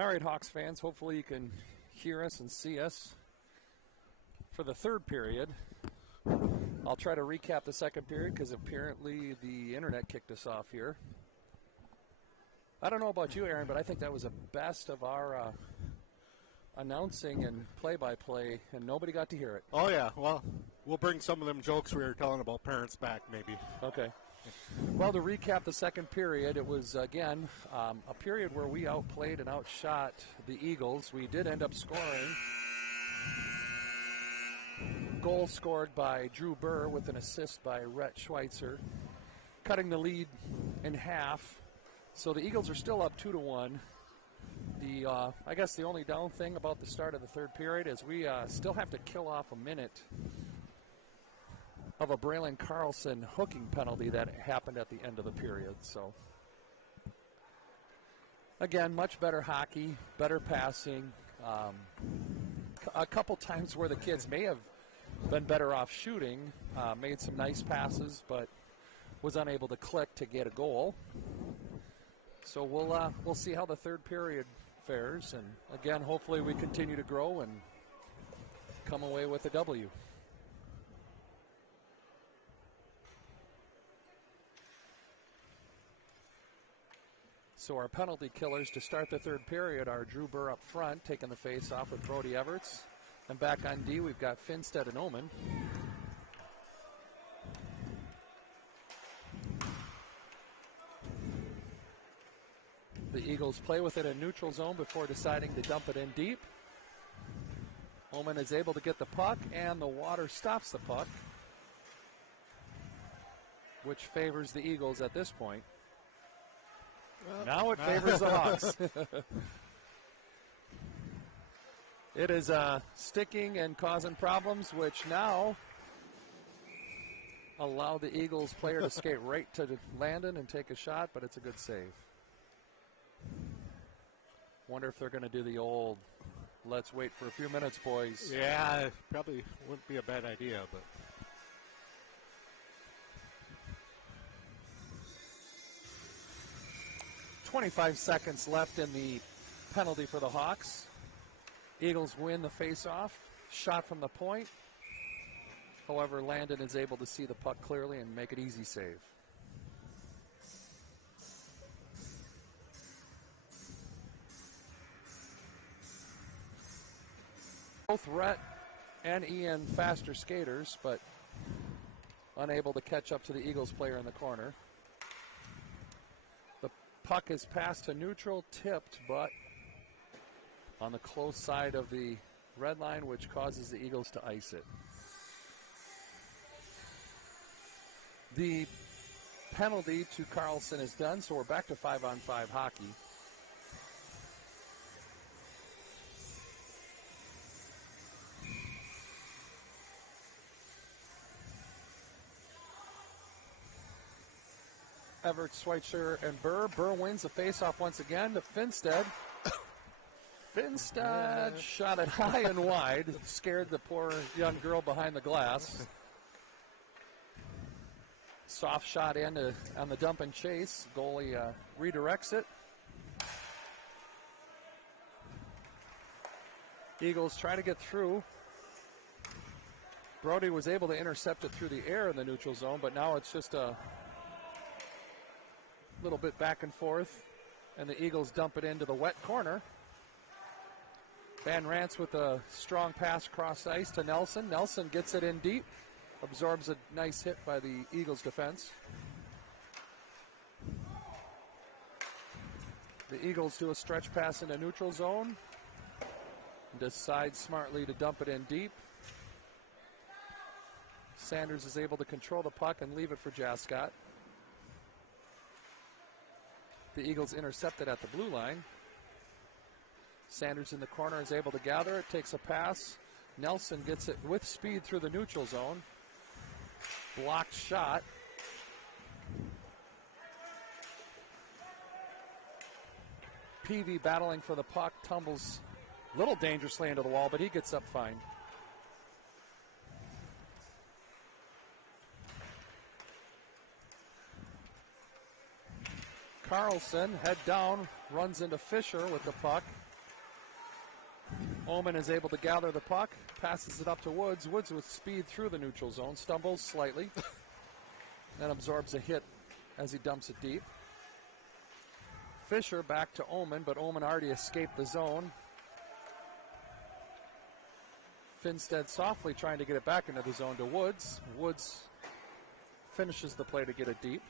All right, Hawks fans, hopefully you can hear us and see us for the third period. I'll try to recap the second period because apparently the internet kicked us off here. I don't know about you, Aaron, but I think that was the best of our announcing and play-by-play, and nobody got to hear it. Oh, yeah. Well, we'll bring some of them jokes we were telling about parents back, maybe. Okay. Well, to recap the second period, it was, again, a period where we outplayed and outshot the Eagles. We did end up scoring. Goal scored by Drew Burr with an assist by Rhett Schweitzer, cutting the lead in half. So the Eagles are still up 2-1. I guess the only down thing about the start of the third period is we still have to kill off a minute of a Braylon Carlson hooking penalty that happened at the end of the period. So, again, much better hockey, better passing. A couple times where the kids may have been better off shooting, made some nice passes, but was unable to click to get a goal. So we'll see how the third period fares, and again, hopefully we continue to grow and come away with a W. So our penalty killers to start the third period are Drew Burr up front, taking the face off with Brody Everts. And back on D, we've got Finstead and Omen. The Eagles play with it in neutral zone before deciding to dump it in deep. Omen is able to get the puck, and the water stops the puck, which favors the Eagles at this point. Well, now it favors the Hawks. It is sticking and causing problems, which now allow the Eagles player to skate right to Landon and take a shot, but it's a good save. Wonder if they're going to do the old, let's wait for a few minutes, boys. Yeah, probably wouldn't be a bad idea, but... .25 seconds left in the penalty for the Hawks. Eagles win the face-off. Shot from the point. However, Landon is able to see the puck clearly and make an easy save. Both Rhett and Ian faster skaters, but unable to catch up to the Eagles player in the corner. The puck is passed to neutral, tipped, but on the close side of the red line, which causes the Eagles to ice it. The penalty to Carlson is done, so we're back to 5-on-5 hockey. Everett, Schweitzer, and Burr. Burr wins the faceoff once again to Finstead. Finstead shot it high and wide, scared the poor young girl behind the glass. Soft shot in on the dump and chase. Goalie redirects it. Eagles try to get through. Brody was able to intercept it through the air in the neutral zone, but now it's just a little bit back and forth, and the Eagles dump it into the wet corner. Van Rance with a strong pass cross ice to Nelson. Nelson gets it in deep, absorbs a nice hit by the Eagles defense. The Eagles do a stretch pass into neutral zone, decide smartly to dump it in deep. Sanders is able to control the puck and leave it for Jascott. The Eagles intercept it at the blue line. Sanders in the corner is able to gather it, takes a pass. Nelson gets it with speed through the neutral zone. Blocked shot. Peavy battling for the puck, tumbles a little dangerously into the wall, but he gets up fine. Carlson, head down, runs into Fisher with the puck. Omen is able to gather the puck, passes it up to Woods. Woods with speed through the neutral zone, stumbles slightly, then absorbs a hit as he dumps it deep. Fisher back to Omen, but Omen already escaped the zone. Finstead softly trying to get it back into the zone to Woods. Woods finishes the play to get it deep.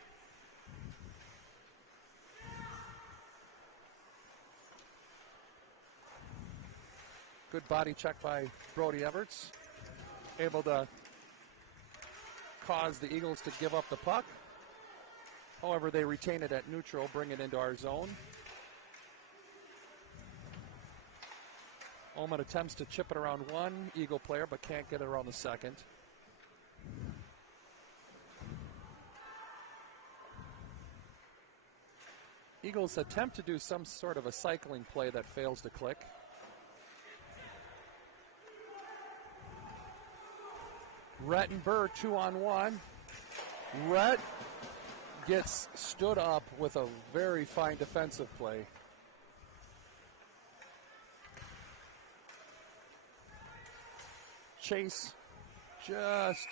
Good body check by Brody Everts. Able to cause the Eagles to give up the puck. However, they retain it at neutral, bring it into our zone. Omen attempts to chip it around one Eagle player, but can't get it around the second. Eagles attempt to do some sort of a cycling play that fails to click. Rhett and Burr 2-on-1. Rhett gets stood up with a very fine defensive play. Chase just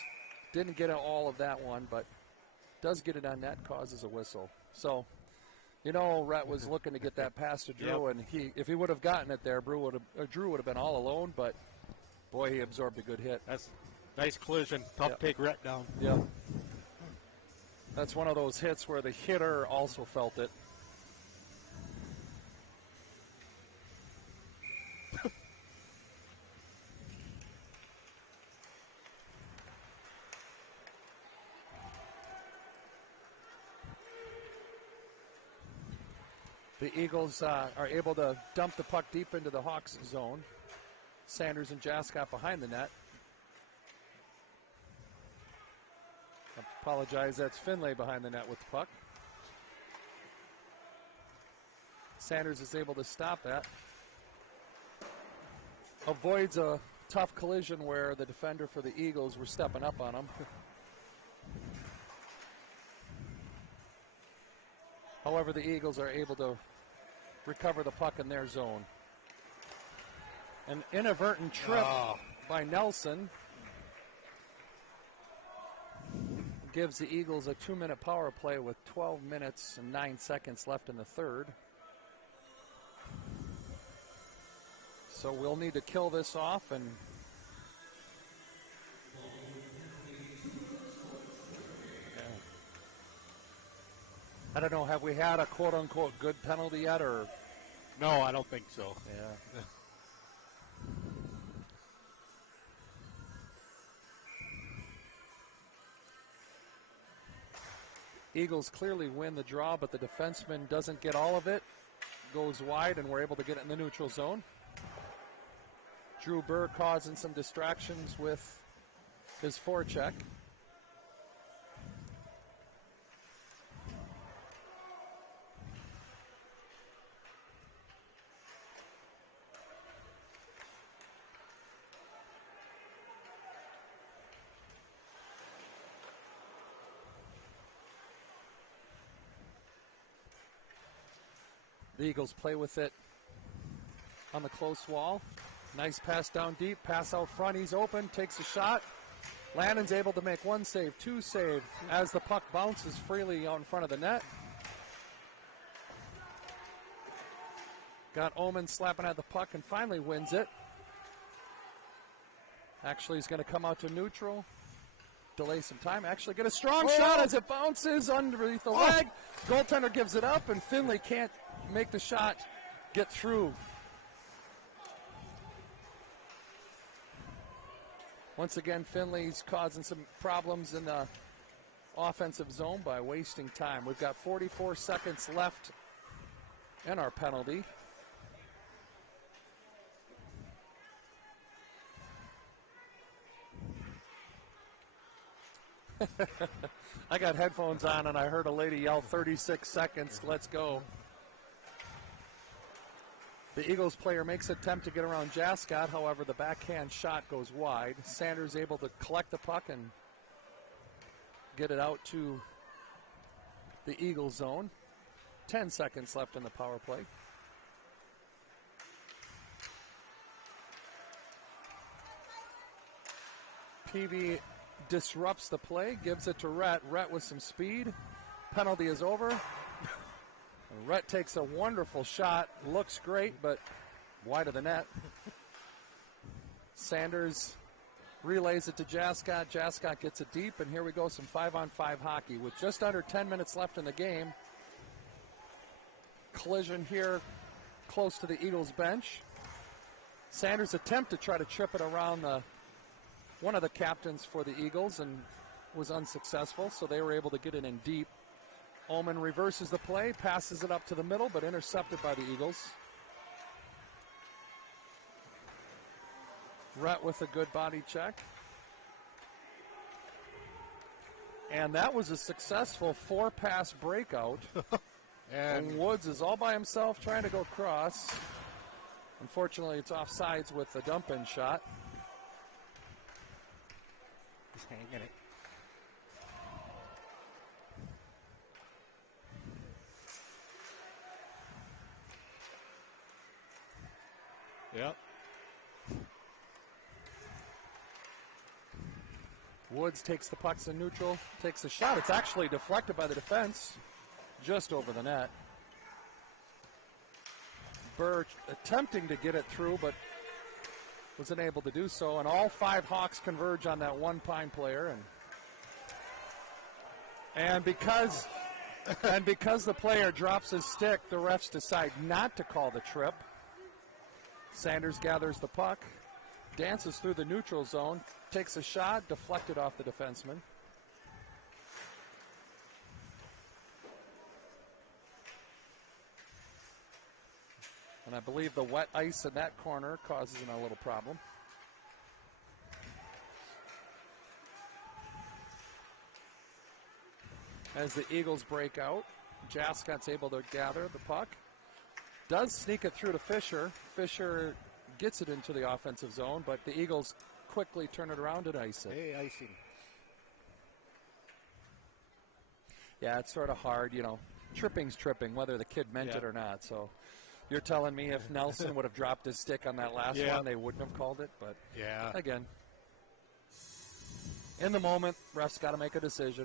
didn't get all of that one, but does get it on net, causes a whistle. So, you know, Rhett was looking to get that pass to Drew, and if he would have gotten it there, Drew would have been all alone, but boy, he absorbed a good hit. That's nice collision. Tough to take Rhett down. Yep. That's one of those hits where the hitter also felt it. The Eagles are able to dump the puck deep into the Hawks zone. Sanders and Jascott behind the net. Apologize, that's Finlay behind the net with the puck. Sanders is able to stop that. Avoids a tough collision where the defender for the Eagles were stepping up on him. However, the Eagles are able to recover the puck in their zone. An inadvertent trip by Nelson gives the Eagles a 2-minute power play with 12 minutes and 9 seconds left in the third. So we'll need to kill this off and I don't know, have we had a quote-unquote good penalty yet, or? No, I don't think so. Yeah. Eagles clearly win the draw, but the defenseman doesn't get all of it. Goes wide, and we're able to get it in the neutral zone. Drew Burr causing some distractions with his forecheck. The Eagles play with it on the close wall. Nice pass down deep, pass out front. He's open, takes a shot. Lannon's able to make one save, two save as the puck bounces freely out in front of the net. Got Omen slapping at the puck and finally wins it. Actually, he's going to come out to neutral. Delay some time. Actually get a strong shot as it bounces underneath the leg. Goaltender gives it up, and Finlay can't make the shot get through. Once again, Finley's causing some problems in the offensive zone by wasting time. We've got 44 seconds left in our penalty. I got headphones on and I heard a lady yell 36 seconds, let's go. The Eagles player makes an attempt to get around Jascott, however the backhand shot goes wide. Sanders able to collect the puck and get it out to the Eagles zone. 10 seconds left in the power play. Peavy disrupts the play, gives it to Rhett. Rhett with some speed. Penalty is over. Rhett takes a wonderful shot. Looks great, but wide of the net. Sanders relays it to Jascott. Jascott gets it deep, and here we go, some 5-on-5 hockey. With just under 10 minutes left in the game. Collision here close to the Eagles bench. Sanders attempt to try to trip it around one of the captains for the Eagles and was unsuccessful, so they were able to get it in deep. Ullman reverses the play, passes it up to the middle, but intercepted by the Eagles. Rhett with a good body check. And that was a successful 4-pass breakout. And Woods is all by himself trying to go cross. Unfortunately, it's offsides with the dump-in shot. He's hanging it. Yep. Woods takes the pucks in neutral, takes the shot. It's actually deflected by the defense, just over the net. Burr attempting to get it through, but wasn't able to do so. And all 5 Hawks converge on that one Pine player. And because the player drops his stick, the refs decide not to call the trip. Sanders gathers the puck, dances through the neutral zone, takes a shot, deflected off the defenseman. And I believe the wet ice in that corner causes him a little problem. As the Eagles break out, Jascott's able to gather the puck. Does sneak it through to Fisher. Fisher gets it into the offensive zone, but the Eagles quickly turn it around and ice it. Hey, icing. Yeah, it's sort of hard, Tripping's tripping, whether the kid meant it or not. So you're telling me if Nelson would have dropped his stick on that last one, they wouldn't have called it. But again, in the moment, refs got to make a decision.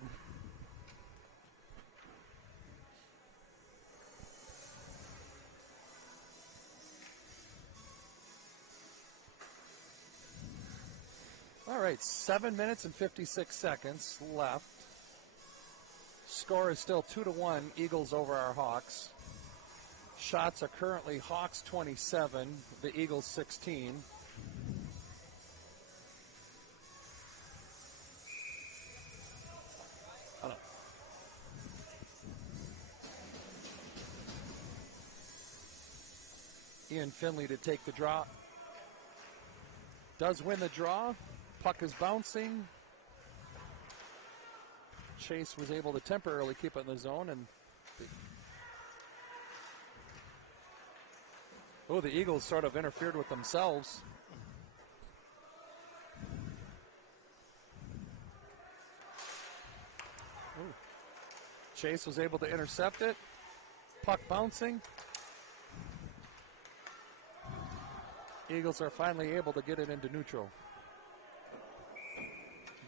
All right, 7 minutes and 56 seconds left. Score is still 2-1, Eagles over our Hawks. Shots are currently Hawks 27, the Eagles 16. Ian Finley to take the draw. Does win the draw. Puck is bouncing. Chase was able to temporarily keep it in the zone, and the Eagles sort of interfered with themselves. Chase was able to intercept it. Puck bouncing. Eagles are finally able to get it into neutral.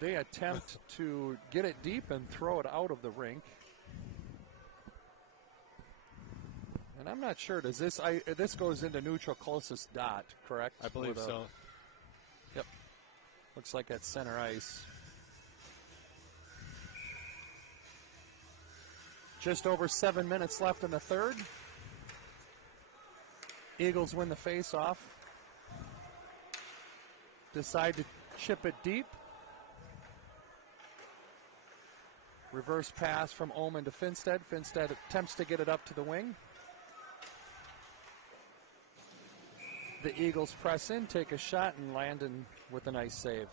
They attempt to get it deep and throw it out of the rink. And I'm not sure, does this goes into neutral closest dot, correct? I believe so. Yep. Looks like at center ice. Just over 7 minutes left in the third. Eagles win the face-off. Decide to chip it deep. Reverse pass from Ullman to Finstead. Finstead attempts to get it up to the wing. The Eagles press in, take a shot, and land in with a nice save.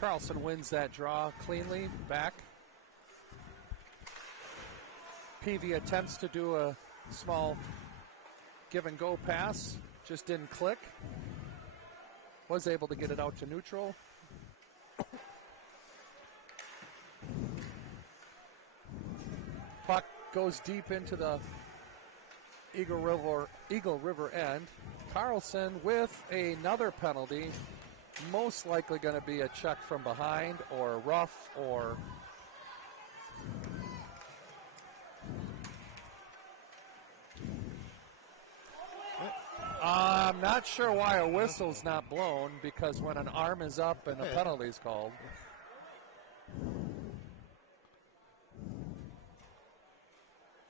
Carlson wins that draw cleanly, back. Peavy attempts to do a small give and go pass just didn't click. Was able to get it out to neutral. Puck goes deep into the Eagle River end. Carlson with another penalty. Most likely going to be a check from behind or rough or I'm not sure why a whistle's not blown, because when an arm is up and a penalty's called.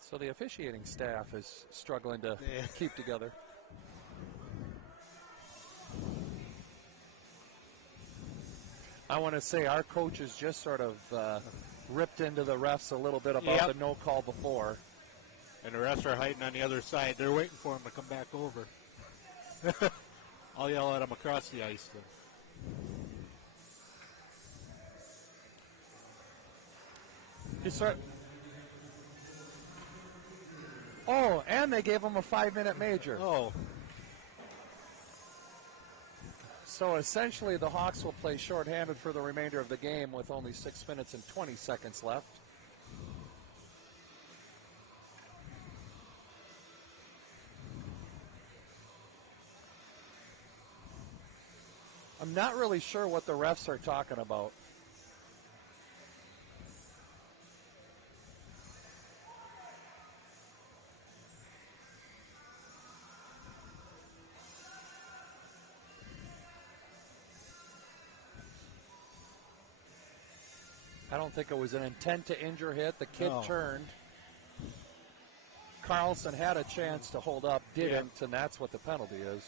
So the officiating staff is struggling to keep together. I want to say our coaches just sort of ripped into the refs a little bit about the no call before. And the refs are hiding on the other side. They're waiting for him to come back over. I'll yell at him across the ice then. Oh, and they gave him a 5-minute major. Oh. So essentially the Hawks will play shorthanded for the remainder of the game with only 6 minutes and 20 seconds left. I'm not really sure what the refs are talking about. I don't think it was an intent to injure hit. The kid turned. Carlson had a chance to hold up, didn't, and that's what the penalty is.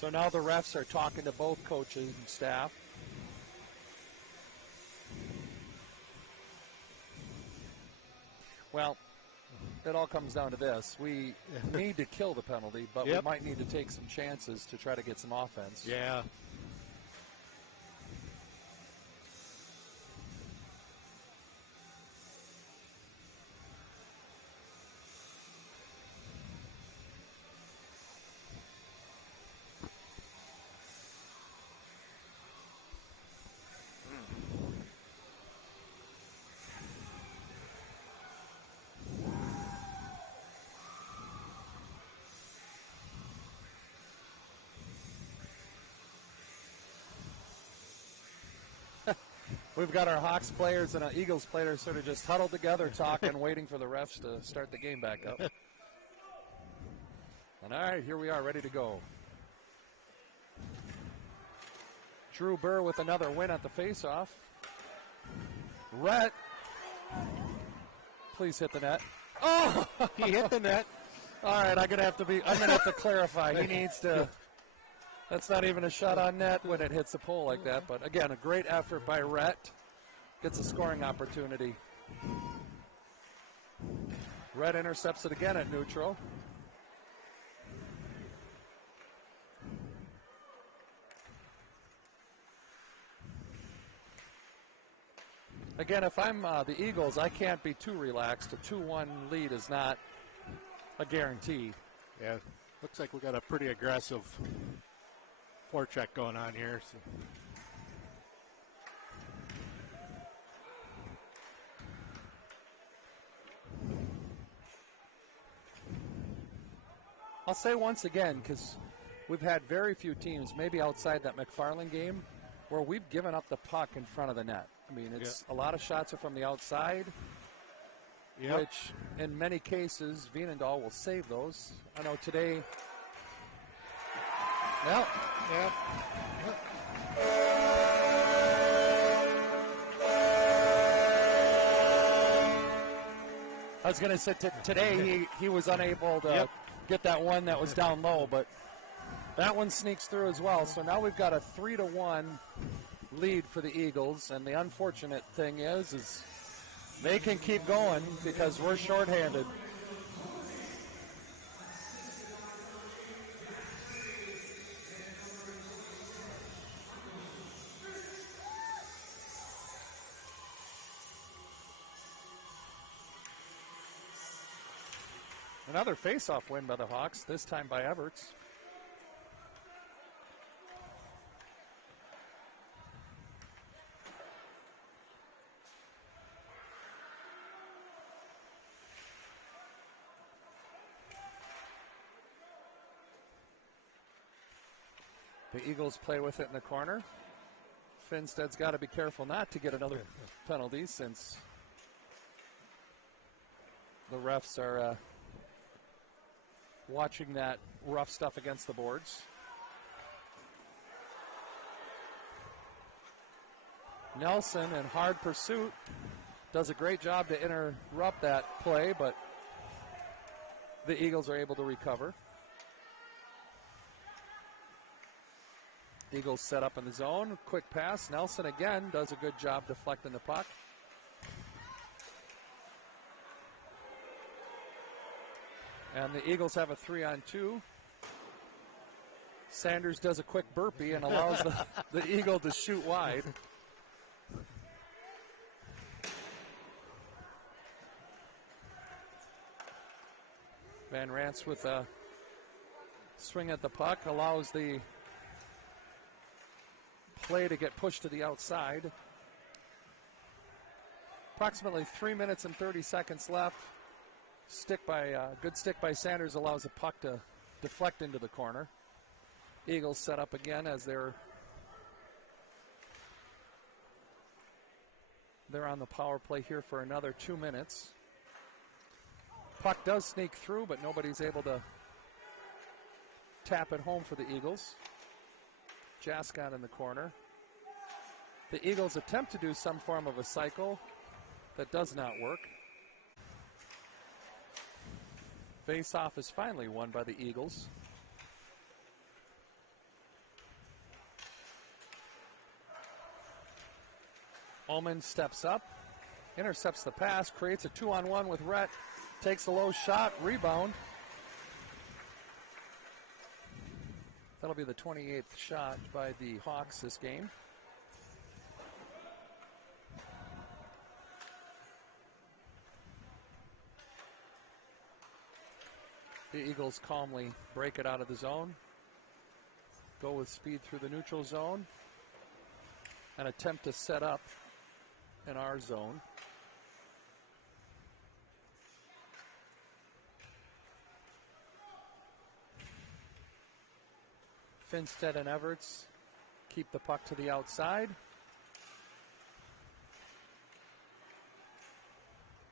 So now the refs are talking to both coaches and staff. Well, it all comes down to this. We need to kill the penalty, but we might need to take some chances to try to get some offense. Yeah. We've got our Hawks players and our Eagles players sort of just huddled together, talking, waiting for the refs to start the game back up. And all right, here we are, ready to go. Drew Burr with another win at the faceoff. Rhett, please hit the net. Oh, he hit the net. All right, I'm gonna have to clarify. He needs to. That's not even a shot on net when it hits the pole like that. But again, a great effort by Rhett. Gets a scoring opportunity. Rhett intercepts it again at neutral. Again, if I'm the Eagles, I can't be too relaxed. A 2-1 lead is not a guarantee. Yeah, looks like we got a pretty aggressive forecheck going on here. So. I'll say once again, because we've had very few teams, maybe outside that McFarland game, where we've given up the puck in front of the net. I mean, it's a lot of shots are from the outside, which in many cases, Veenendahl will save those. I know today. Well, I was going to say today he was unable to get that one that was down low, but that one sneaks through as well. So now we've got a 3-1 lead for the Eagles, and the unfortunate thing is they can keep going because we're shorthanded. Another face-off win by the Hawks, this time by Everts. The Eagles play with it in the corner. Finstead's got to be careful not to get another penalty since the refs are watching that rough stuff against the boards. Nelson in hard pursuit does a great job to interrupt that play, but the Eagles are able to recover. Eagles set up in the zone, quick pass. Nelson again does a good job deflecting the puck. And the Eagles have a 3-on-2. Sanders does a quick burpee and allows the Eagle to shoot wide. Van Rance with a swing at the puck allows the play to get pushed to the outside. Approximately 3 minutes and 30 seconds left. Good stick by Sanders allows the puck to deflect into the corner. Eagles set up again as they're on the power play here for another 2 minutes. Puck does sneak through, but nobody's able to tap it home for the Eagles. Jascott in the corner. The Eagles attempt to do some form of a cycle. That does not work. Face-off is finally won by the Eagles. Ullman steps up, intercepts the pass, creates a 2-on-1 with Rhett, takes a low shot, rebound. That'll be the 28th shot by the Hawks this game. The Eagles calmly break it out of the zone, go with speed through the neutral zone, and attempt to set up in our zone. Finstead and Everts keep the puck to the outside.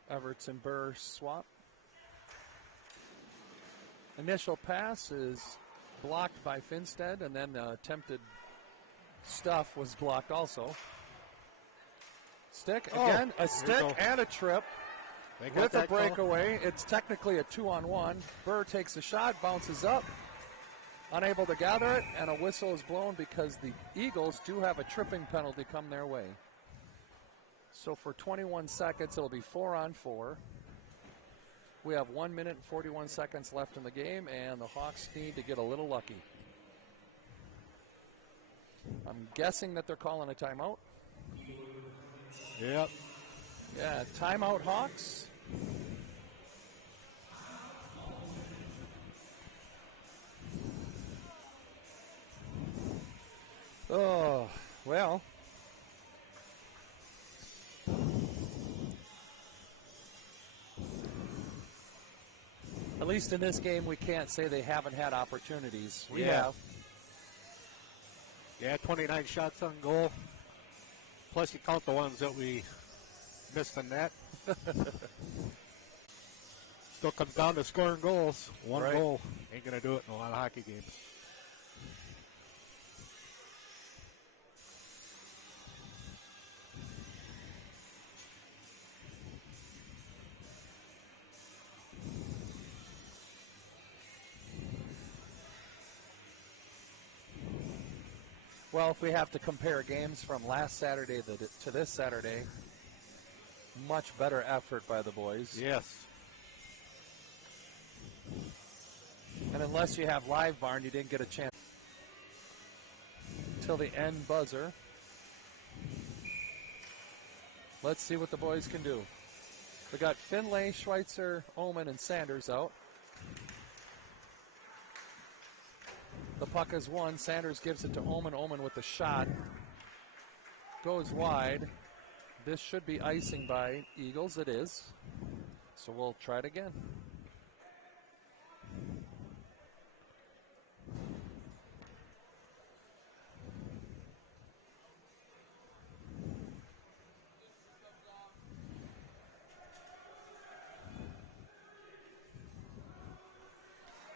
Everts and Burr swap. Initial pass is blocked by Finstead, and then the attempted stuff was blocked also. Stick, again, a stick and a trip with a breakaway. It's technically a 2-on-1. Burr takes a shot, bounces up, unable to gather it, and a whistle is blown because the Eagles do have a tripping penalty come their way. So for 21 seconds, it'll be 4-on-4. We have 1 minute and 41 seconds left in the game, and the Hawks need to get a little lucky. I'm guessing that they're calling a timeout. Yep. Yeah, timeout Hawks. Oh, well. At least in this game, we can't say they haven't had opportunities. We have. Yeah, 29 shots on goal. Plus you count the ones that we missed the net. Still comes down to scoring goals. One goal ain't going to do it in a lot of hockey games. Well, if we have to compare games from last Saturday to this Saturday, much better effort by the boys. Yes. And unless you have live barn, you didn't get a chance till the end buzzer. Let's see what the boys can do. We got Finlay, Schweitzer, Oman, and Sanders out. The puck is won. Sanders gives it to Oman. Oman with the shot. Goes wide. This should be icing by Eagles. It is. So we'll try it again.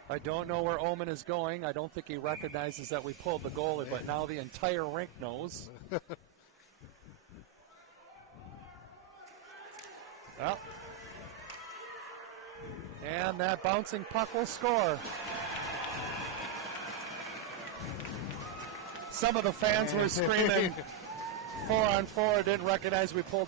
I don't know where Oman is going. I don't think he recognizes that we pulled the goalie, but now the entire rink knows. Well, and that bouncing puck will score. Some of the fans were screaming 4-on-4, didn't recognize we pulled